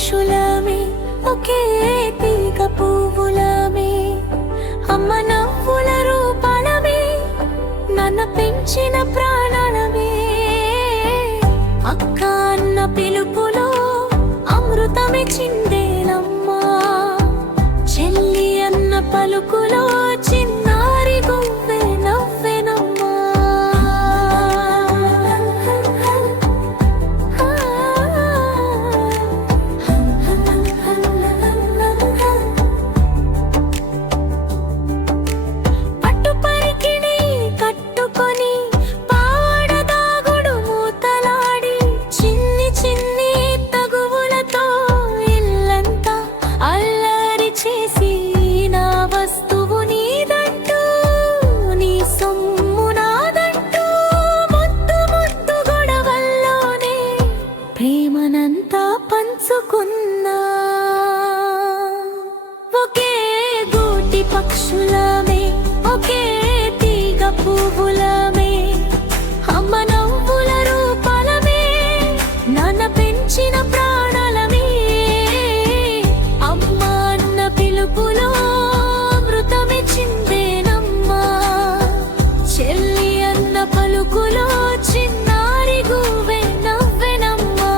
పక్షులమే ఒకే తీగ పువ్వులమే అమ్మ నవ్వుల రూపాలమే నన్ను పెంచిన ప్రాణాలమే అక్క అన్న పిలుపులో అమృతమే చిందేనమ్మా చెల్లి అన్న పలుకులో చిన్నారి గువ్వే నవ్వెనమ్మా పట్టు పరికిణి కట్టుకొని పావడ దాగుడు మూతలాడి చిన్ని చిన్ని తగువులతో ఇల్లంతా అల్లరి చేసి నా వస్తువు నీదంటూ నీ సొమ్ము నాదంటూ ముద్దు ముద్దు గొడవల్లోనే ప్రేమనంతా పంచుకున్నా ఒకే గూటి పక్షులమే ఒకే తీగ పువ్వులమే అమ్మ నవ్వుల రూపాలమే నాన్న పెంచిన ప్రాణాలమే అమ్మ అన్న పిలుపులో అమృతమే చిందేనమ్మా చెల్లి అన్న పలుకులో చిన్నారి గువ్వే నవ్వెనమ్మా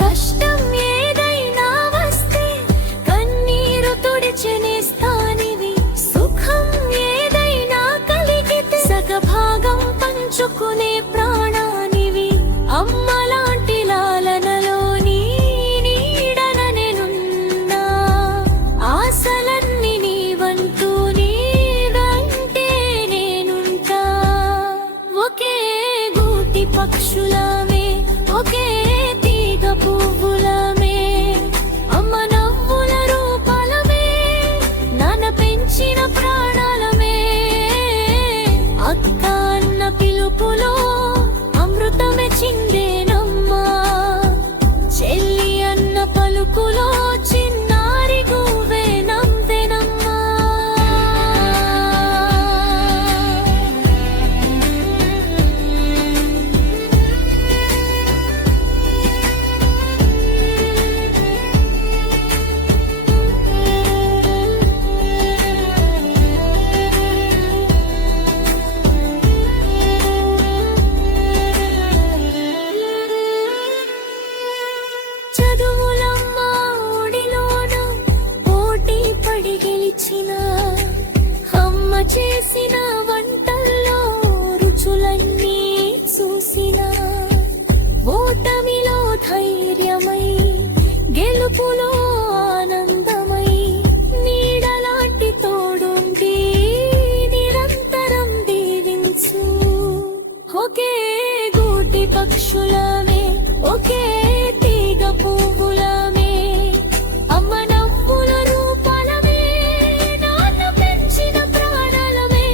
కష్టం ఏదైనా వస్తే కన్నీరు తుడిచెనేస్తానివి సుఖం ఏదైనా కలిగితే సగభాగం పంచుకునే ప్రాణానివి అమ్మలాంటి లాలనలో నీ నీడన నేనున్నా ఆశలన్నీ నీవంటూ నీవంటే నేనుంటా ఒకే గూటి పక్షులమే ఒకే తీగ పువ్వులమే అమ్మ నవ్వుల రూపాలమే నాన్న పెంచిన ప్రాణాలమే అక్క అన్న పిలుపులో అమృతమే చిందేనమ్మా చెల్లి అన్న పలుకులో చిన్నారి గువ్వే నవ్వెనమ్మా చదువులమ్మ ఒడిలోన పోటీ పడి గెలిచిన అమ్మ చేసిన వంటల్లో రుచులన్నీ చూసిన ఓటమిలో ధైర్యమై గెలుపులో ఆనందమై నీడలాంటి తోడుండి నిరంతరం దీవించు ఒకే గూటి పక్షులమే ఒకే తీగ పువ్వులమే అమ్మ నవ్వుల రూపాలమే నాన్న పెంచిన ప్రాణాలమే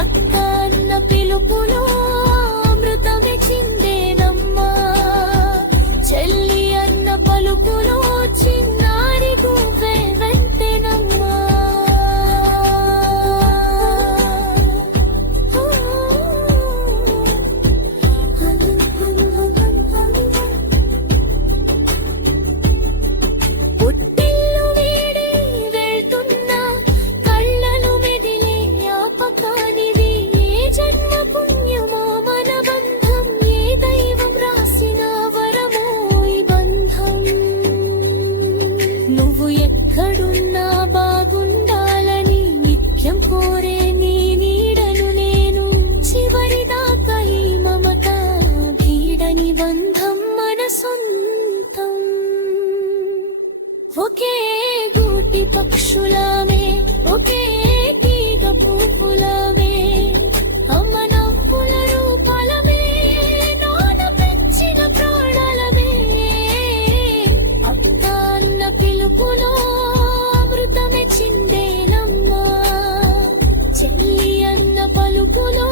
అక్క అన్న పిలుపులో అమృతమే చిందేనమ్మా చెల్లి అన్న పలుకులో చిన్నారి గువ్వే వెంటెనమ్మా పిలుపులో